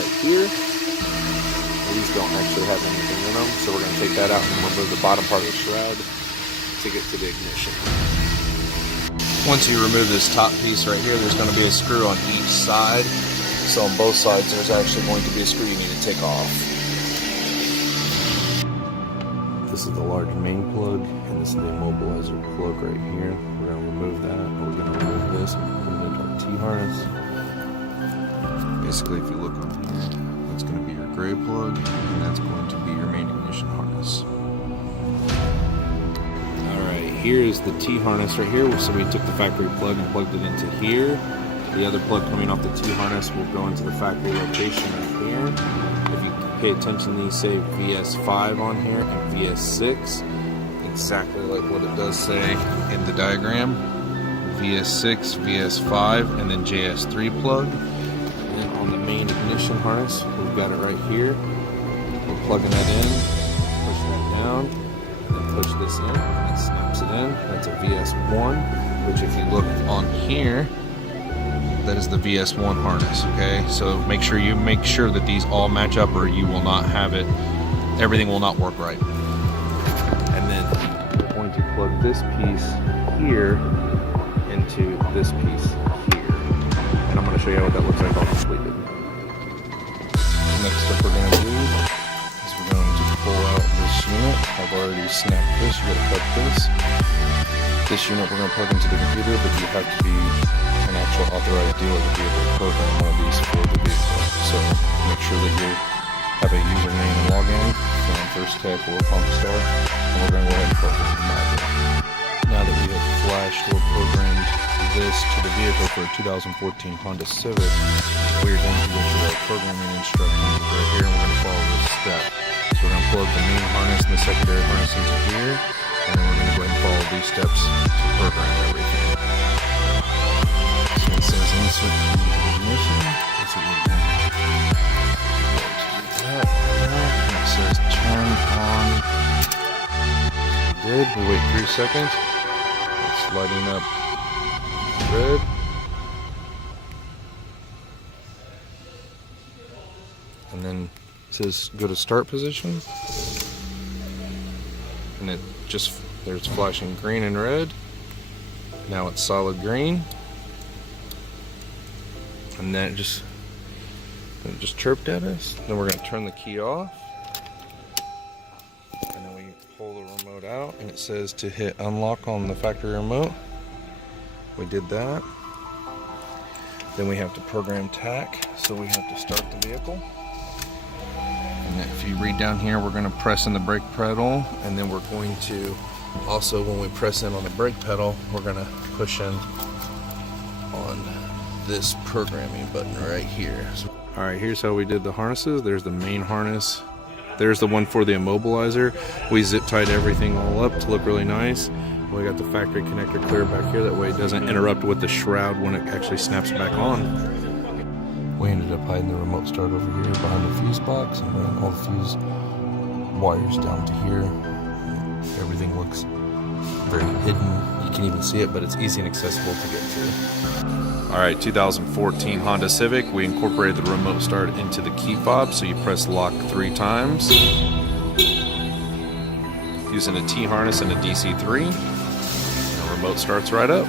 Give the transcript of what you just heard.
right here. These don't actually have anything in them, so we're going to take that out and remove the bottom part of the shroud to get to the ignition. Once you remove this top piece right here, there's going to be a screw on each side. So on both sides, there's actually going to be a screw you need to take off. This is the large main plug, and this is the immobilizer plug right here. We're going to remove that, and we're going to remove this and put it into our T-harness. Basically, if you look on here, that's going to be your gray plug, and that's going to be your main ignition harness. Alright, here is the T-harness right here. So we took the factory plug and plugged it into here. The other plug coming off the T-harness will go into the factory location right here. If you pay attention, these say VS5 on here and VS6. Exactly like what it does say in the diagram. VS6, VS5, and then JS3 plug. And on the main ignition harness, we've got it right here. We're plugging that in, push that down, and push this in, and it snaps it in. That's a VS1, which if you look on here, that is the VS1 harness, okay? So make sure that these all match up or you will not have it, everything will not work right. And then we're going to plug this piece here into this piece here. And I'm going to show you what that looks like all completed. Next step we're going to do is we're going to pull out this unit. I've already snapped this, you got to cut this. This unit we're going to plug into the computer, but you have to be an actual authorized dealer to be able to program one of these for the vehicle. So make sure that you have a username and login from First Tech or Compustar, and we're going to go ahead and program the module. Now that we have flashed or programmed this to the vehicle for a 2014 Honda Civic, we are going to go through our programming instructions right here, and we're going to follow this step. So we're going to plug the main harness and the secondary harness into here, and then we're going to go ahead and follow these steps to program everything. So it says insert into the ignition. That's what we're going to do. That. And it says turn on. We did. We wait 3 seconds. It's lighting up red. And then it says go to start position. And it just, there's flashing green and red. Now it's solid green. And then it just chirped at us. Then we're going to turn the key off. And then we pull the remote out and it says to hit unlock on the factory remote. We did that. Then we have to program TAC. So we have to start the vehicle. And if you read down here, we're going to press in the brake pedal, and then we're going to also, when we press in on the brake pedal, we're going to push in on this programming button right here. All right, here's how we did the harnesses. There's the main harness. There's the one for the immobilizer. We zip tied everything all up to look really nice. We got the factory connector clear back here. That way it doesn't interrupt with the shroud when it actually snaps back on. We ended up hiding the remote start over here behind the fuse box and running all the fuse wires down to here. Everything looks very hidden. You can't even see it, but it's easy and accessible to get to. Alright, 2014 Honda Civic. We incorporated the remote start into the key fob, so you press lock 3 times. Using a T-harness and a DC3. The remote starts right up.